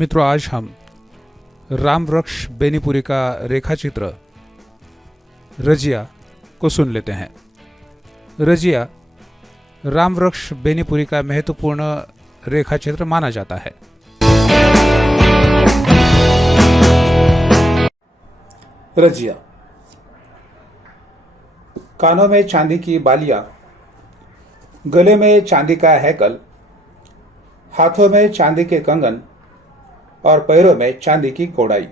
मित्रों, आज हम राम वृक्ष बेनीपुरी का रेखाचित्र रजिया को सुन लेते हैं। रजिया राम वृक्ष बेनीपुरी का महत्वपूर्ण रेखाचित्र माना जाता है। रजिया। कानों में चांदी की बालियां, गले में चांदी का हैकल, हाथों में चांदी के कंगन और पैरों में चांदी की कौड़ाई,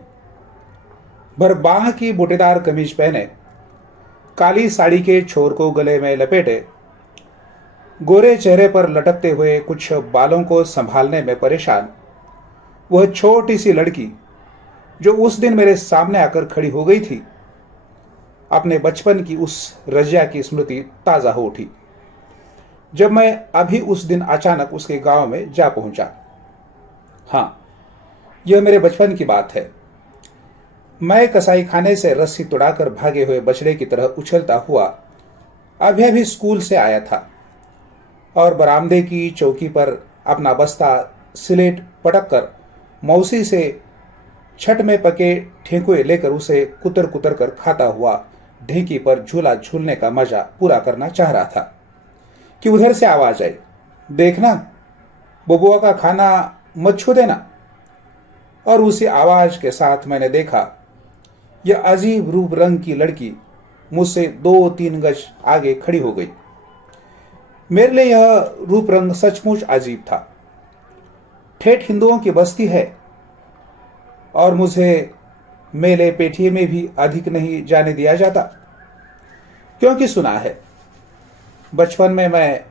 भर बाह की बूटेदार कमीज पहने, काली साड़ी के छोर को गले में लपेटे, गोरे चेहरे पर लटकते हुए कुछ बालों को संभालने में परेशान, वह छोटी सी लड़की जो उस दिन मेरे सामने आकर खड़ी हो गई थी, अपने बचपन की उस रजिया की स्मृति ताजा हो उठी जब मैं अभी उस दिन अचानक उसके गांव में जा पहुंचा। हाँ, यह मेरे बचपन की बात है। मैं कसाई खाने से रस्सी तुड़ाकर भागे हुए बछड़े की तरह उछलता हुआ अभी अभी स्कूल से आया था और बरामदे की चौकी पर अपना बस्ता सिलेट पटक कर मौसी से छठ में पके ठेकुए लेकर उसे कुतर कुतर कर खाता हुआ ढेंकी पर झूला झूलने का मजा पूरा करना चाह रहा था कि उधर से आवाज आई, देखना बबुआ का खाना मत छू देना। और उसी आवाज के साथ मैंने देखा यह अजीब रूप रंग की लड़की मुझसे 2-3 गज आगे खड़ी हो गई। मेरे लिए यह रूप रंग सचमुच अजीब था। ठेठ हिंदुओं की बस्ती है और मुझे मेले पेठिए में भी अधिक नहीं जाने दिया जाता, क्योंकि सुना है बचपन में मैं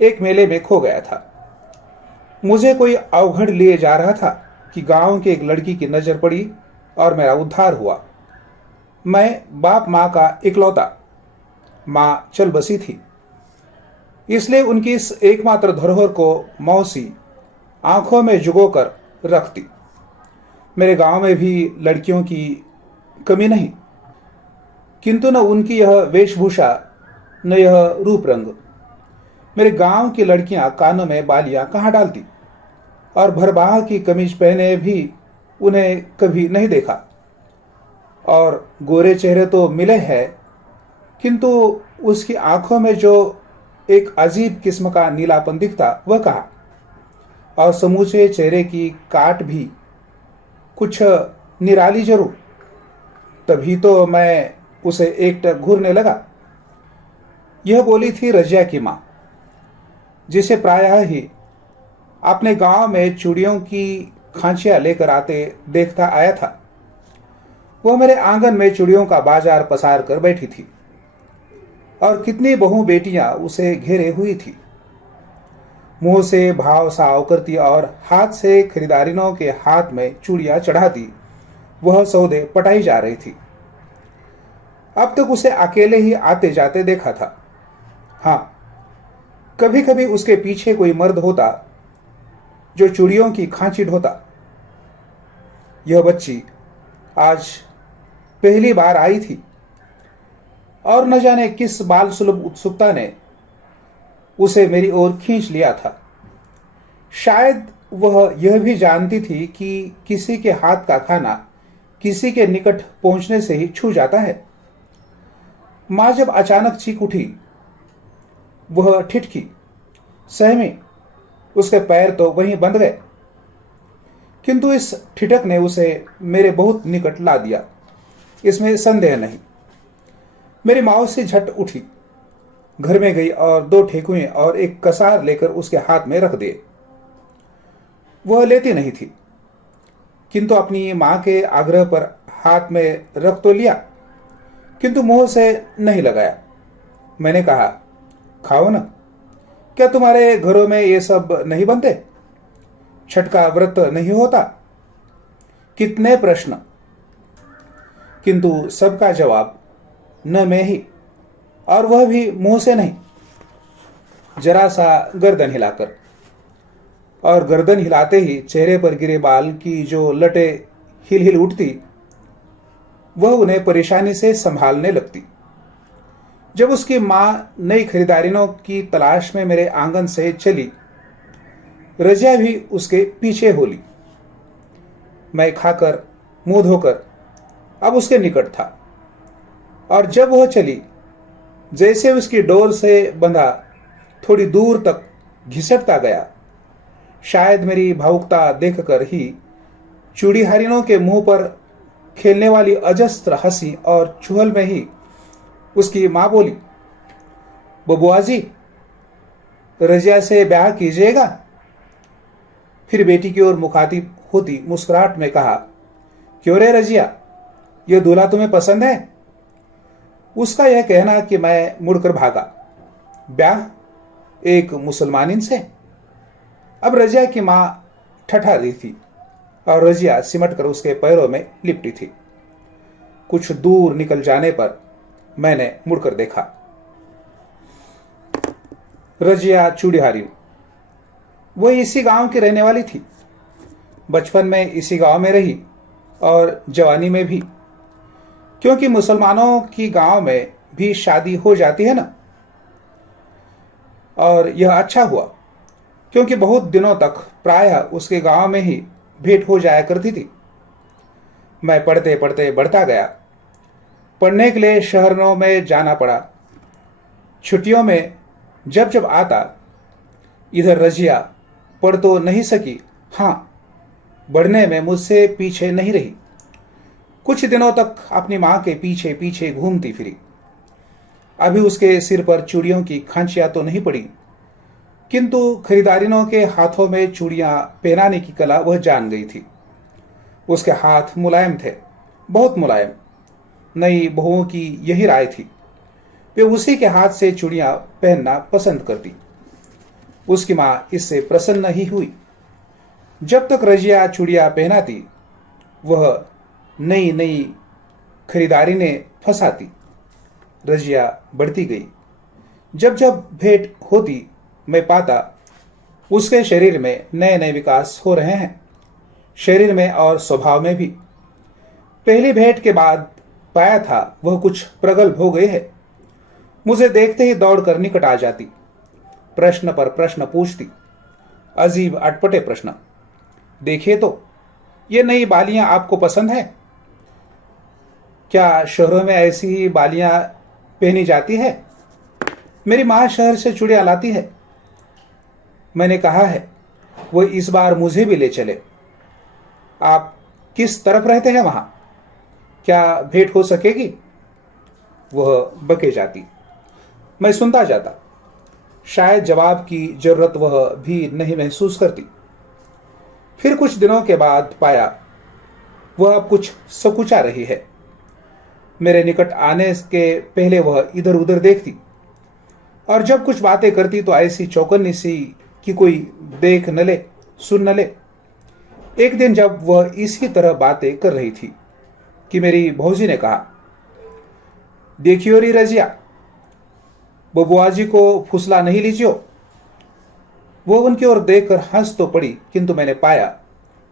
एक मेले में खो गया था। मुझे कोई अवघड़ लिए जा रहा था कि गांव की एक लड़की की नजर पड़ी और मेरा उद्धार हुआ। मैं बाप मां का इकलौता, मां चल बसी थी, इसलिए उनकी इस एकमात्र धरोहर को मौसी आंखों में जुगोकर रखती। मेरे गांव में भी लड़कियों की कमी नहीं, किंतु न उनकी यह वेशभूषा न यह रूप रंग। मेरे गांव की लड़कियां कानों में बालियां कहां डालती और भरबाह की कमीज पहने भी उन्हें कभी नहीं देखा। और गोरे चेहरे तो मिले हैं, किंतु उसकी आंखों में जो एक अजीब किस्म का नीलापन दिखता वह कहा, और समूचे चेहरे की काट भी कुछ निराली जरूर। तभी तो मैं उसे एकटक घूरने लगा। यह बोली थी रजिया की मां, जिसे प्रायः ही अपने गांव में चूड़ियों की खांचियां लेकर आते देखता आया था। वह मेरे आंगन में चूड़ियों का बाजार पसार कर बैठी थी और कितनी बहु बेटियां उसे घेरे हुई थी। मुंह से भाव साव करती और हाथ से खरीदारिनों के हाथ में चूड़ियां चढ़ाती वह सौदे पटाई जा रही थी। अब तक उसे अकेले ही आते जाते देखा था। हाँ, कभी कभी उसके पीछे कोई मर्द होता जो चूड़ियों की खांची ढोता। यह बच्ची आज पहली बार आई थी और न जाने किस बाल सुलभ उत्सुकता ने उसे मेरी ओर खींच लिया था। शायद वह यह भी जानती थी कि किसी के हाथ का खाना किसी के निकट पहुंचने से ही छू जाता है। मां जब अचानक चीख उठी, वह ठिठकी, सहमी, उसके पैर तो वहीं बंध गए, किंतु इस ठिठक ने उसे मेरे बहुत निकट ला दिया, इसमें संदेह नहीं। मेरी मौसी झट उठी, घर में गई और 2 ठेकुए और एक कसार लेकर उसके हाथ में रख दिए। वह लेती नहीं थी, किंतु अपनी मां के आग्रह पर हाथ में रख तो लिया, किंतु मुंह से नहीं लगाया। मैंने कहा, खाओ ना, क्या तुम्हारे घरों में ये सब नहीं बनते? छठ का व्रत नहीं होता? कितने प्रश्न, किंतु सबका जवाब न मैं ही, और वह भी मुंह से नहीं, जरा सा गर्दन हिलाकर। और गर्दन हिलाते ही चेहरे पर गिरे बाल की जो लटे हिल हिल उठती, वह उन्हें परेशानी से संभालने लगती। जब उसकी मां नई खरीदारियों की तलाश में मेरे आंगन से चली, रजिया भी उसके पीछे हो ली। मैं खाकर मुंह धोकर अब उसके निकट था, और जब वह चली, जैसे उसकी डोर से बंधा थोड़ी दूर तक घिसटता गया। शायद मेरी भावुकता देखकर ही चूड़ीहारिनों के मुंह पर खेलने वाली अजस्त्र हंसी और चुहल में ही उसकी मां बोली, बबुआ जी, रजिया से ब्याह कीजिएगा। फिर बेटी की ओर मुखातिब होती मुस्कुराहट में कहा, क्यों रे रजिया, यह दूल्हा तुम्हें पसंद है? उसका यह कहना कि मैं मुड़कर भागा। ब्याह एक मुसलमानिन से? अब रजिया की मां ठठा रही थी और रजिया सिमट कर उसके पैरों में लिपटी थी। कुछ दूर निकल जाने पर मैंने मुड़कर देखा। रजिया चूड़ीहारी वह इसी गांव की रहने वाली थी। बचपन में इसी गांव में रही और जवानी में भी, क्योंकि मुसलमानों की गांव में भी शादी हो जाती है ना। और यह अच्छा हुआ, क्योंकि बहुत दिनों तक प्रायः उसके गांव में ही भेंट हो जाया करती थी। मैं पढ़ते पढ़ते बढ़ता गया। पढ़ने के लिए शहरों में जाना पड़ा। छुट्टियों में जब जब आता, इधर रजिया पढ़ तो नहीं सकी, हाँ, बढ़ने में मुझसे पीछे नहीं रही। कुछ दिनों तक अपनी मां के पीछे पीछे घूमती फिरी। अभी उसके सिर पर चूड़ियों की खांचियां तो नहीं पड़ी, किंतु खरीदारिनों के हाथों में चूड़ियां पहनाने की कला वह जान गई थी। उसके हाथ मुलायम थे, बहुत मुलायम। नई बहुओं की यही राय थी। वे उसी के हाथ से चूड़ियां पहनना पसंद करती। उसकी मां इससे प्रसन्न ही हुई। जब तक रजिया चूड़ियां पहनाती, वह नई नई खरीदारी ने फंसाती। रजिया बढ़ती गई। जब जब भेंट होती, मैं पाता उसके शरीर में नए नए विकास हो रहे हैं, शरीर में और स्वभाव में भी। पहली भेंट के बाद पाया था वह कुछ प्रगल्भ हो गई है। मुझे देखते ही दौड़कर निकट आ जाती, प्रश्न पर प्रश्न पूछती, अजीब अटपटे प्रश्न। देखिए तो, ये नई बालियां आपको पसंद है? क्या शहरों में ऐसी ही बालियां पहनी जाती है? मेरी मां शहर से चूड़ियां लाती है। मैंने कहा है वो इस बार मुझे भी ले चले। आप किस तरफ रहते हैं वहां? क्या भेंट हो सकेगी? वह बके जाती। मैं सुनता जाता। शायद जवाब की जरूरत वह भी नहीं महसूस करती। फिर कुछ दिनों के बाद पाया वह अब कुछ सकुचा रही है। मेरे निकट आने के पहले वह इधर उधर देखती, और जब कुछ बातें करती तो ऐसी चौकन्नी सी कि कोई देख न ले, सुन न ले। एक दिन जब वह इसी तरह बातें कर रही थी कि मेरी भौजी ने कहा, देखियो री रजिया, बबुआ जी को फुसला नहीं लीजियो। वो उनकी ओर देखकर हंस तो पड़ी, किंतु मैंने पाया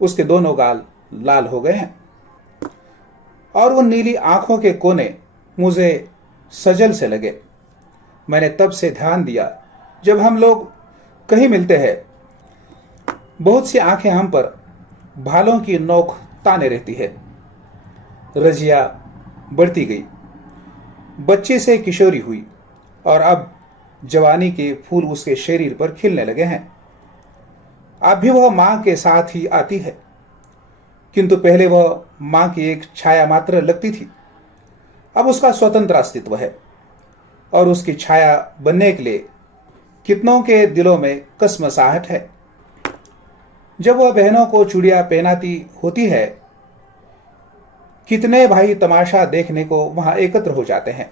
उसके दोनों गाल लाल हो गए हैं और उन नीली आंखों के कोने मुझे सजल से लगे। मैंने तब से ध्यान दिया, जब हम लोग कहीं मिलते हैं, बहुत सी आंखें हम पर भालों की नोक ताने रहती है। रजिया बढ़ती गई, बच्ची से किशोरी हुई, और अब जवानी के फूल उसके शरीर पर खिलने लगे हैं। अब भी वह मां के साथ ही आती है, किंतु पहले वह मां की एक छाया मात्र लगती थी। अब उसका स्वतंत्र अस्तित्व है, और उसकी छाया बनने के लिए कितनों के दिलों में कसमसाहट है। जब वह बहनों को चूड़ियां पहनाती होती है, कितने भाई तमाशा देखने को वहां एकत्र हो जाते हैं।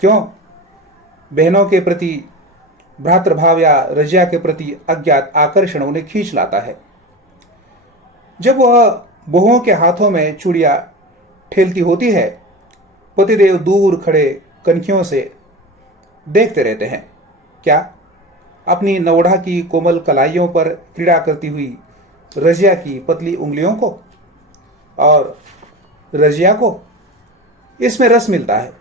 क्यों? बहनों के प्रति भ्रातृभाव या रजिया के प्रति अज्ञात आकर्षण उन्हें खींच लाता है। जब वह बहुओं के हाथों में चूड़ियां ठेलती होती है, पतिदेव दूर खड़े कनखियों से देखते रहते हैं। क्या? अपनी नवोढ़ा की कोमल कलाइयों पर क्रीड़ा करती हुई रजिया की पतली उंगलियों को, और रजिया को इसमें रस मिलता है।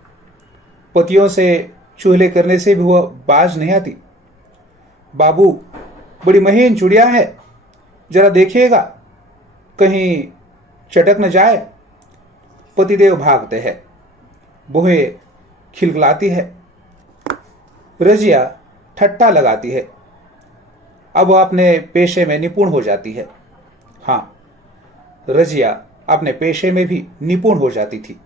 पतियों से चूहले करने से भी वह बाज नहीं आती। बाबू, बड़ी महीन चूड़ियां है, जरा देखिएगा, कहीं चटक न जाए। पतिदेव भागते हैं, बुहें खिलखिलाती है, रजिया ठट्टा लगाती है। अब वह अपने पेशे में निपुण हो जाती है। हाँ, रजिया अपने पेशे में भी निपुण हो जाती थी।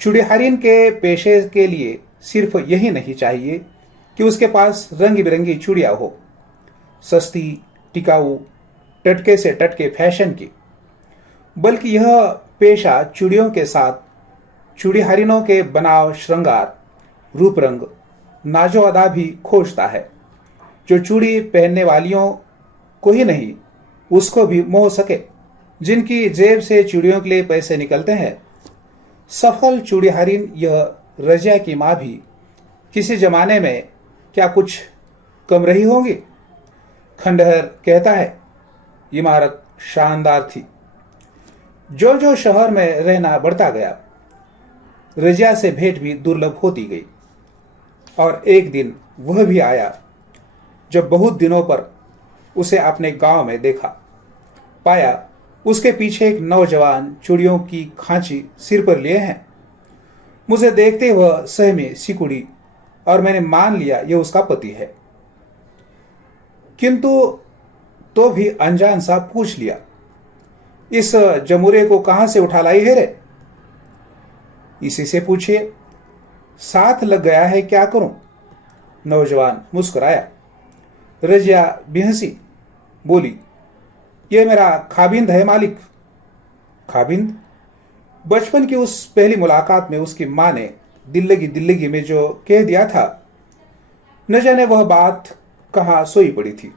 चुड़ियारिन के पेशे के लिए सिर्फ यही नहीं चाहिए कि उसके पास रंग बिरंगी चूड़ियां हो, सस्ती, टिकाऊ, टटके से टटके फैशन की, बल्कि यह पेशा चूड़ियों के साथ चूड़ियारिनों के बनाव, श्रृंगार, रूप रंग, नाजो अदा भी खोजता है, जो चूड़ी पहनने वालियों को ही नहीं उसको भी मोह सके। जिनकी जेब से चूड़ियों के लिए पैसे निकलते हैं, सफल चूड़ियारिन यह रजिया की मां भी किसी जमाने में क्या कुछ कम रही होंगी। खंडहर कहता है, इमारत शानदार थी। जो जो शहर में रहना बढ़ता गया, रजिया से भेंट भी दुर्लभ होती गई। और एक दिन वह भी आया जब बहुत दिनों पर उसे अपने गांव में देखा। पाया उसके पीछे एक नौजवान चूड़ियों की खांची सिर पर लिए हैं। मुझे देखते वह सहमी सिकुड़ी और मैंने मान लिया यह उसका पति है। किंतु तो भी अनजान सा पूछ लिया, इस जमुरे को कहां से उठा लाई है रे? इसी से पूछिए, साथ लग गया है, क्या करूं? नौजवान मुस्कुराया। रजिया बेहंसी बोली, यह मेरा खाबिंद है मालिक। खाबिंद? बचपन की उस पहली मुलाकात में उसकी मां ने दिल्लगी दिल्लगी में जो कह दिया था, न जाने वह बात कहां सोई पड़ी थी।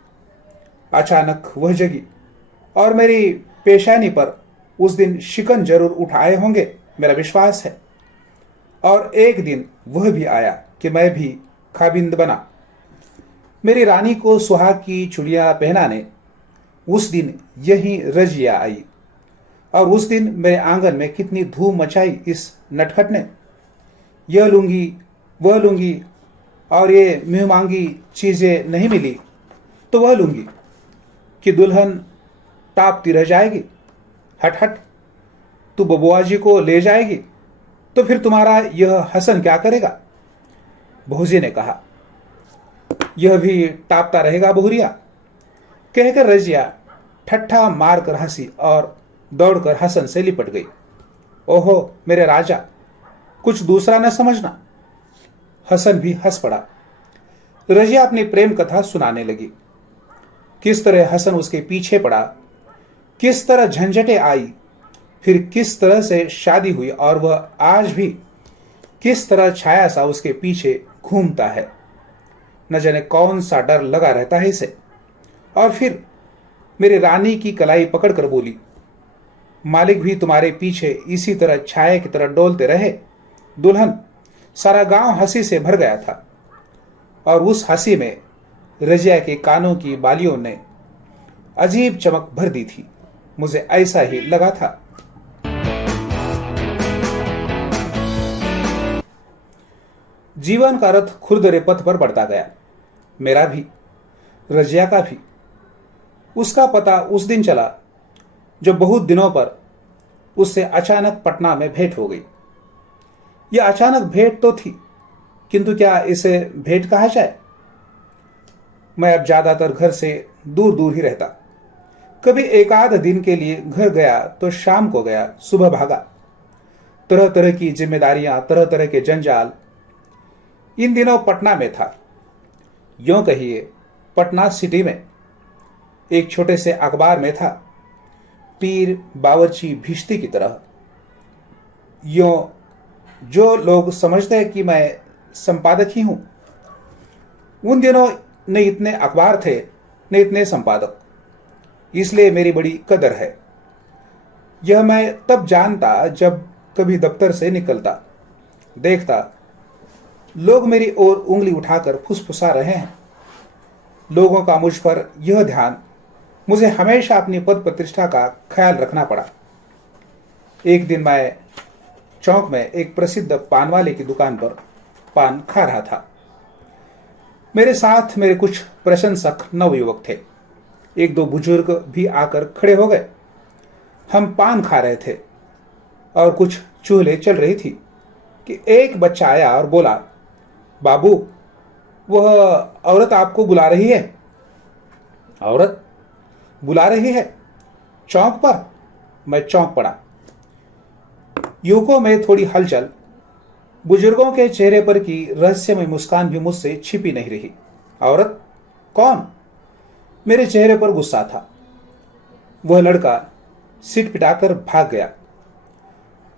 अचानक वह जगी और मेरी पेशानी पर उस दिन शिकन जरूर उठाए होंगे, मेरा विश्वास है। और एक दिन वह भी आया कि मैं भी खाबिंद बना। मेरी रानी को सुहाग की चूड़ियां पहनाने उस दिन यही रजिया आई। और उस दिन मेरे आंगन में कितनी धूम मचाई इस नटखट ने। यह लूंगी, वह लूंगी, और ये मुंह मांगी चीजें नहीं मिली तो वह लूंगी कि दुल्हन टापती रह जाएगी। हट हट, तू बबुआ जी को ले जाएगी तो फिर तुम्हारा यह हसन क्या करेगा? बहुजी ने कहा। यह भी टापता रहेगा बहुरिया, कहकर रजिया ठट्ठा मारकर हंसी और दौड़कर हसन से लिपट गई। ओहो मेरे राजा, कुछ दूसरा न समझना। हसन भी हंस पड़ा। रजिया अपनी प्रेम कथा सुनाने लगी। किस तरह हसन उसके पीछे पड़ा, किस तरह झंझटें आई, फिर किस तरह से शादी हुई और वह आज भी किस तरह छाया सा उसके पीछे घूमता है। न जाने कौन सा डर लगा रहता है इसे। और फिर मेरी रानी की कलाई पकड़कर बोली, मालिक भी तुम्हारे पीछे इसी तरह छाया की तरह डोलते रहे दुल्हन। सारा गांव हंसी से भर गया था और उस हंसी में रजिया के कानों की बालियों ने अजीब चमक भर दी थी। मुझे ऐसा ही लगा था। जीवन का रथ खुरदरे पथ पर बढ़ता गया, मेरा भी, रजिया का भी। उसका पता उस दिन चला जब बहुत दिनों पर उससे अचानक पटना में भेंट हो गई। यह अचानक भेंट तो थी, किंतु क्या इसे भेंट कहा जाए? मैं अब ज्यादातर घर से दूर दूर ही रहता। कभी एक आध दिन के लिए घर गया तो शाम को गया, सुबह भागा। तरह तरह की जिम्मेदारियां, तरह तरह के जंजाल इन दिनों पटना में था। यूं कहिए पटना सिटी में एक छोटे से अखबार में था, पीर बावर्ची भिश्ती की तरह। यूं जो लोग समझते हैं कि मैं संपादक ही हूं। उन दिनों न इतने अखबार थे न इतने संपादक, इसलिए मेरी बड़ी कदर है। यह मैं तब जानता जब कभी दफ्तर से निकलता, देखता लोग मेरी ओर उंगली उठाकर फुसफुसा रहे हैं। लोगों का मुझ पर यह ध्यान, मुझे हमेशा अपनी पद प्रतिष्ठा का ख्याल रखना पड़ा। एक दिन मैं चौक में एक प्रसिद्ध पान वाले की दुकान पर पान खा रहा था। मेरे साथ मेरे कुछ प्रशंसक नवयुवक थे। एक दो बुजुर्ग भी आकर खड़े हो गए। हम पान खा रहे थे और कुछ चूल्हे चल रही थी कि एक बच्चा आया और बोला, बाबू, वह औरत आपको बुला रही है। औरत बुला रही है? चौक पर? मैं चौंक पड़ा। युवकों में थोड़ी हलचल, बुजुर्गों के चेहरे पर की रहस्यमय मुस्कान भी मुझसे छिपी नहीं रही। औरत? कौन? मेरे चेहरे पर गुस्सा था। वह लड़का सिटपिटाकर भाग गया।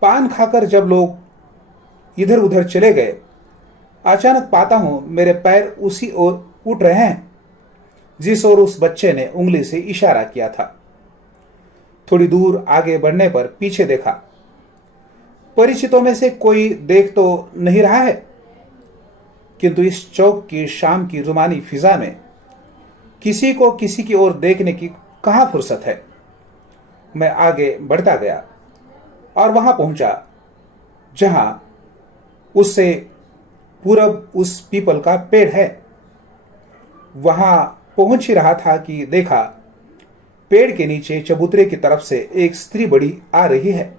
पान खाकर जब लोग इधर उधर चले गए, अचानक पाता हूं मेरे पैर उसी ओर उठ रहे हैं जिस ओर उस बच्चे ने उंगली से इशारा किया था। थोड़ी दूर आगे बढ़ने पर पीछे देखा। परिचितों में से कोई देख तो नहीं रहा है, किंतु इस चौक की शाम की रुमानी फिजा में किसी को किसी की ओर देखने की कहां फुर्सत है। मैं आगे बढ़ता गया और वहां पहुंचा जहां उससे पूरब उस पीपल का पेड़ है। वहां पहुंच ही रहा था कि देखा, पेड़ के नीचे चबूतरे की तरफ से एक स्त्री बड़ी आ रही है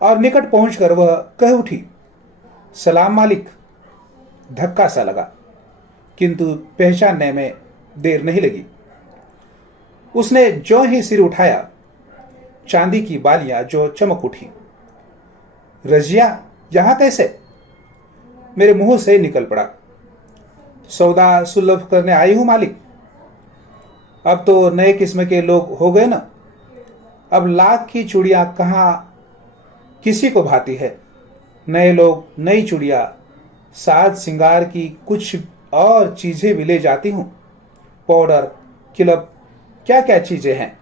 और निकट पहुंचकर वह कह उठी, सलाम मालिक। धक्का सा लगा, किंतु पहचानने में देर नहीं लगी। उसने जो ही सिर उठाया, चांदी की बालियां जो चमक उठी। रजिया, यहां कैसे? मेरे मुंह से निकल पड़ा। सौदा सुलभ करने आई हूं मालिक। अब तो नए किस्म के लोग हो गए ना। अब लाख की चूड़ियां कहां किसी को भाती है। नए लोग, नई चूड़ियां, साज सिंगार की कुछ और चीजें भी ले जाती हूं। पाउडर, क्लब, क्या क्या चीजें हैं।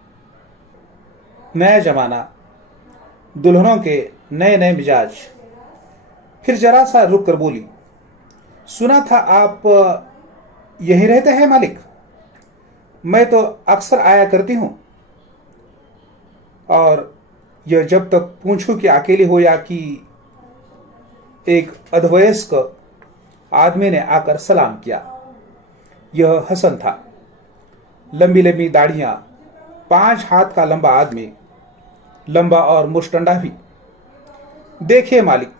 नया जमाना, दुल्हनों के नए नए मिजाज। फिर जरा सा रुक कर बोली, सुना था आप यहीं रहते हैं मालिक। मैं तो अक्सर आया करती हूं, और यह जब तक पूछूं कि अकेली हो या कि एक अधवयस्क आदमी ने आकर सलाम किया। यह हसन था। लंबी लंबी दाढ़ियां, 5 हाथ का लंबा आदमी, लंबा और मुस्टंडा भी। देखिए मालिक,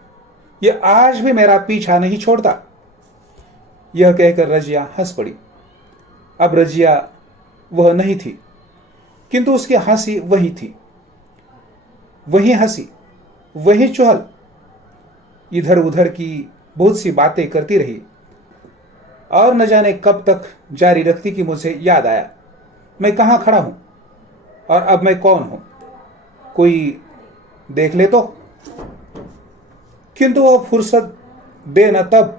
यह आज भी मेरा पीछा नहीं छोड़ता। यह कहकर रजिया हंस पड़ी। अब रजिया वह नहीं थी, किंतु उसकी हंसी वही थी। वही हंसी, वही चुहल। इधर उधर की बहुत सी बातें करती रही और न जाने कब तक जारी रखती कि मुझे याद आया मैं कहां खड़ा हूं और अब मैं कौन हूं। कोई देख ले तो। किंतु वह फुर्सत दे न तब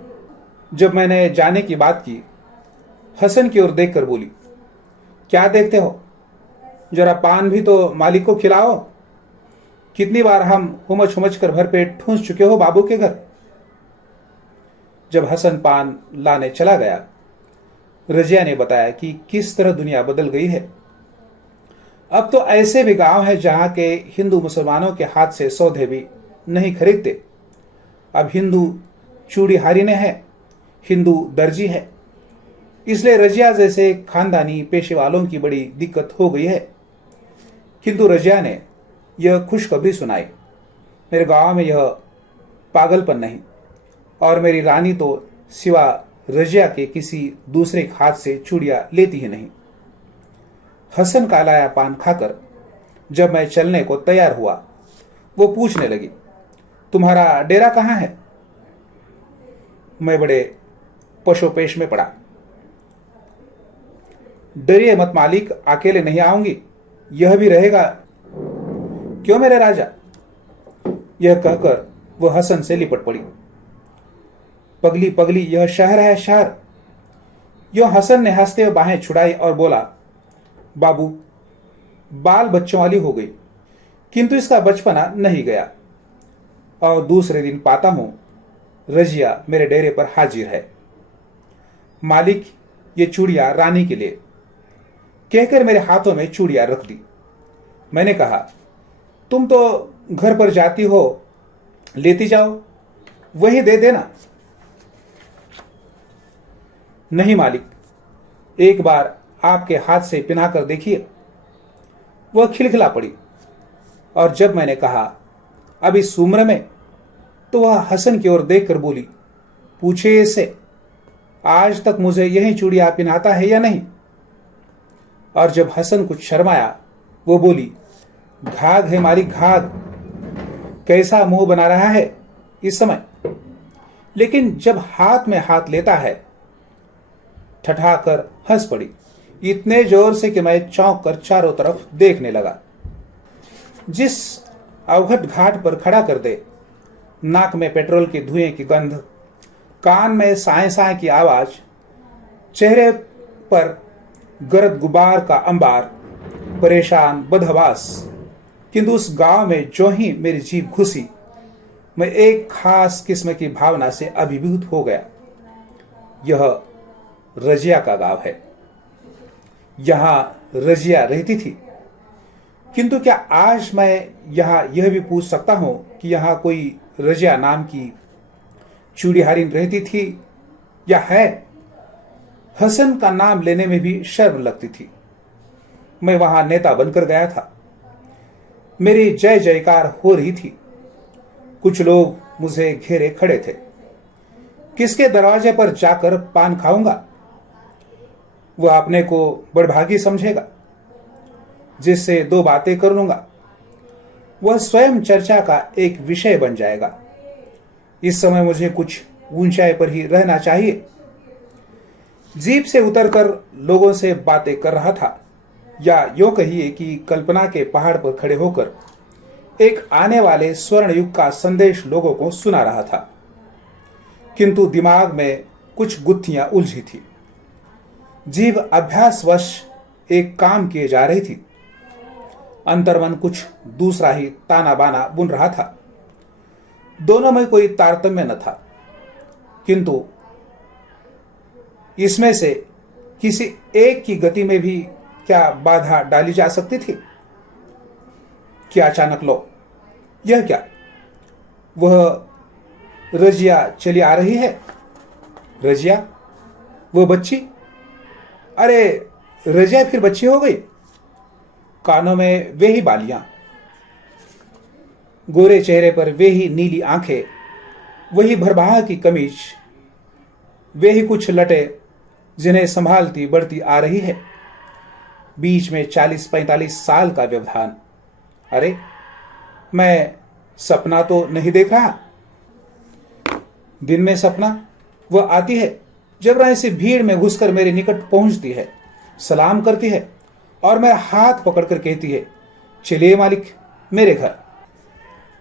जब मैंने जाने की बात की। हसन की ओर देखकर बोली, क्या देखते हो? जरा पान भी तो मालिक को खिलाओ। कितनी बार हम हुमच हुमच कर भरपेट ठूंस चुके हो बाबू के घर। जब हसन पान लाने चला गया, रजिया ने बताया कि किस तरह दुनिया बदल गई है। अब तो ऐसे भी गांव हैं जहां के हिंदू मुसलमानों के हाथ से सौदे भी नहीं खरीदते। अब हिंदू चूड़ीहारी ने है, हिंदू दर्जी है। इसलिए रजिया जैसे खानदानी पेशे वालों की बड़ी दिक्कत हो गई है। किंतु रजिया ने यह खुशखबरी सुनाई, मेरे गांव में यह पागलपन नहीं, और मेरी रानी तो सिवा रजिया के किसी दूसरे के हाथ से चूड़ियां लेती ही नहीं। हसन का लाया पान खाकर जब मैं चलने को तैयार हुआ, वो पूछने लगी, तुम्हारा डेरा कहां है? मैं बड़े पशोपेश में पड़ा। डरिए मत मालिक, अकेले नहीं आऊंगी, यह भी रहेगा। क्यों मेरे राजा? यह कहकर वह हसन से लिपट पड़ी। पगली पगली, यह शहर है शहर। यो हसन ने हंसते हुए बाहें छुड़ाई और बोला, बाबू, बाल बच्चों वाली हो गई, किंतु इसका बचपना नहीं गया। और दूसरे दिन पाता हूं रजिया मेरे डेरे पर हाजिर है। मालिक, ये चूड़ियां रानी के लिए, कहकर मेरे हाथों में चूड़ियां रख दी। मैंने कहा, तुम तो घर पर जाती हो, लेती जाओ, वही दे देना। नहीं मालिक, एक बार आपके हाथ से पिना कर देखिए। वह खिलखिला पड़ी। और जब मैंने कहा अब इस उम्र में, तो वह हसन की ओर देखकर बोली, पूछे इससे आज तक मुझे यही चूड़ियां पहनाता है या नहीं। और जब हसन कुछ शर्माया, वो बोली, घाघ है मारी घाघ, कैसा मुंह बना रहा है इस समय। लेकिन जब हाथ में हाथ लेता है, ठठाकर हंस पड़ी, इतने जोर से कि मैं चौंक कर चारों तरफ देखने लगा। जिस अवघट घाट पर खड़ा कर दे, नाक में पेट्रोल के धुएं की गंध, कान में साए साए की आवाज, चेहरे पर गरद गुबार का अंबार, परेशान बदहवास। किंतु उस गांव में जो ही मेरी जीभ घुसी, मैं एक खास किस्म की भावना से अभिभूत हो गया। यह रजिया का गांव है। यहां रजिया रहती थी। किंतु क्या आज मैं यहां यह भी पूछ सकता हूं कि यहां कोई रजिया नाम की चूड़ीहारिन रहती थी या है? हसन का नाम लेने में भी शर्म लगती थी। मैं वहां नेता बनकर गया था। मेरी जय जयकार हो रही थी। कुछ लोग मुझे घेरे खड़े थे। किसके दरवाजे पर जाकर पान खाऊंगा? वह अपने को बड़भागी समझेगा। जिससे दो बातें कर लूंगा, वह स्वयं चर्चा का एक विषय बन जाएगा। इस समय मुझे कुछ ऊंचाई पर ही रहना चाहिए। जीप से उतरकर लोगों से बातें कर रहा था, या यूं कहिए कि कल्पना के पहाड़ पर खड़े होकर एक आने वाले स्वर्ण युग का संदेश लोगों को सुना रहा था। किंतु दिमाग में कुछ गुत्थियां उलझी थी। जीभ अभ्यासवश एक काम किए जा रही थी। अंतर्मन कुछ दूसरा ही ताना बाना बुन रहा था। दोनों में कोई तारतम्य न था, किंतु इसमें से किसी एक की गति में भी क्या बाधा डाली जा सकती थी? क्या अचानक लो, यह क्या? वह रजिया चली आ रही है। रजिया? वह बच्ची? अरे रजिया फिर बच्ची हो गई। कानों में वे ही बालियां, गोरे चेहरे पर वे ही नीली आंखें, वही भरभाह की कमीज, वे ही कुछ लटे जिन्हें संभालती बढ़ती आ रही है। बीच में 40-45 साल का व्यवधान। अरे मैं सपना तो नहीं देख रहा। दिन में सपना वह आती है, जबरन सी भीड़ में घुसकर मेरे निकट पहुंचती है, सलाम करती है और मेरा हाथ पकड़कर कहती है, चलिए मालिक मेरे घर।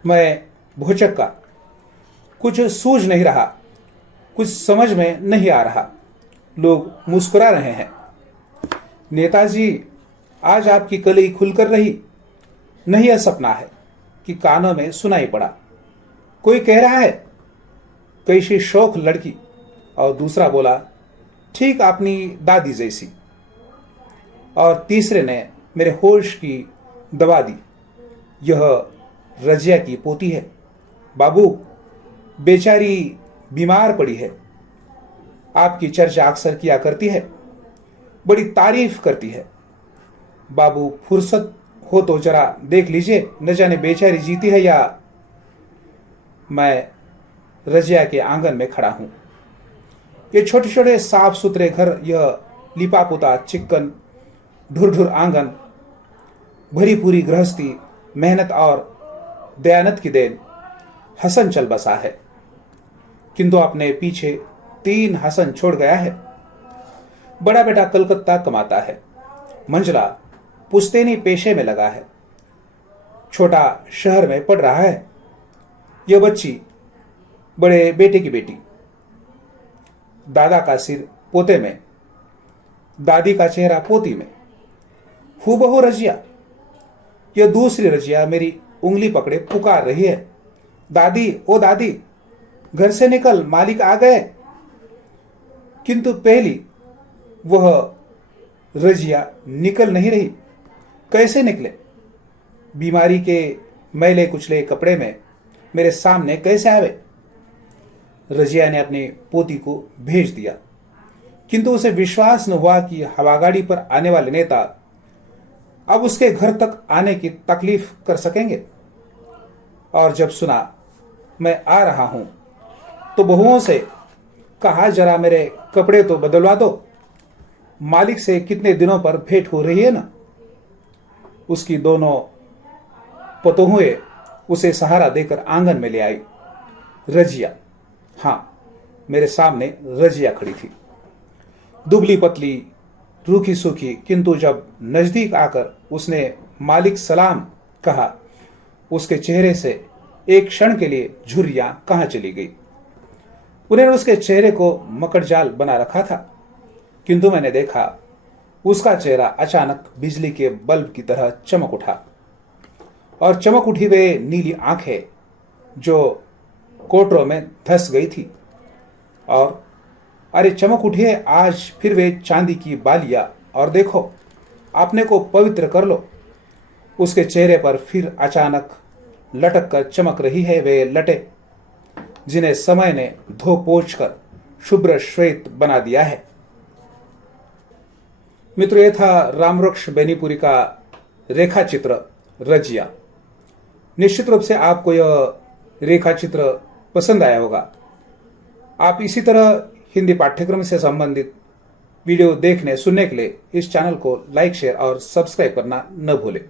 मैं भौचक्का, कुछ सूझ नहीं रहा, कुछ समझ में नहीं आ रहा। लोग मुस्कुरा रहे हैं। नेताजी, आज आपकी कली खुलकर रही। नहीं यह सपना है कि कानों में सुनाई पड़ा। कोई कह रहा है, कैसी शौक लड़की, और दूसरा बोला, ठीक अपनी दादी जैसी। और तीसरे ने मेरे होश की दबा दी, यह रजिया की पोती है। बाबू, बेचारी बीमार पड़ी है। आपकी चर्चा अक्सर किया करती है, बड़ी तारीफ करती है। बाबू, फुर्सत हो तो जरा देख लीजिए, न जाने बेचारी जीती है या। मैं रजिया के आंगन में खड़ा हूं। ये छोटे छोटे साफ सुथरे घर, यह लिपा पुता चिक्कन ढुर आंगन, भरी पूरी गृहस्थी, मेहनत और दयानत की देन हसन चल बसा है। किंतु अपने पीछे 3 हसन छोड़ गया है। बड़ा बेटा कलकत्ता कमाता है, मंझला पुश्तैनी पेशे में लगा है, छोटा शहर में पढ़ रहा है। यह बच्ची बड़े बेटे की बेटी, दादा का सिर पोते में, दादी का चेहरा पोती में, हूबहू रजिया। यह दूसरी रजिया मेरी उंगली पकड़े पुकार रही है, दादी, ओ दादी, घर से निकल, मालिक आ गए। किंतु पहली वह रजिया निकल नहीं रही। कैसे निकले? बीमारी के मैले कुचले कपड़े में मेरे सामने कैसे आवे? रजिया ने अपनी पोती को भेज दिया, किंतु उसे विश्वास न हुआ कि हवागाड़ी पर आने वाले नेता अब उसके घर तक आने की तकलीफ कर सकेंगे। और जब सुना मैं आ रहा हूं तो बहुओं से कहा, जरा मेरे कपड़े तो बदलवा दो, मालिक से कितने दिनों पर भेंट हो रही है ना। उसकी दोनों पतोहुएं उसे सहारा देकर आंगन में ले आई। रजिया, हाँ, मेरे सामने रजिया खड़ी थी, दुबली पतली, रूखी सूखी, किंतु जब नजदीक आकर उसने मालिक सलाम कहा, उसके चेहरे से एक क्षण के लिए झुर्रियां कहां चली गई। उन्होंने उसके चेहरे को मकड़जाल बना रखा था, किंतु मैंने देखा उसका चेहरा अचानक बिजली के बल्ब की तरह चमक उठा, और चमक उठी वे नीली आंखें जो कोटरों में धंस गई थी। और अरे चमक उठी है आज फिर वे चांदी की बालियां, और देखो अपने को पवित्र कर लो। उसके चेहरे पर फिर अचानक लटक कर चमक रही है वे लटे, जिन्हें समय ने धो पोंछ कर शुभ्र श्वेत बना दिया है। मित्रों, यह था रामवृक्ष बेनीपुरी का रेखा चित्र रजिया। निश्चित रूप से आपको यह रेखा चित्र पसंद आया होगा। आप इसी तरह हिंदी पाठ्यक्रम से संबंधित वीडियो देखने सुनने के लिए इस चैनल को लाइक, शेयर और सब्सक्राइब करना न भूलें।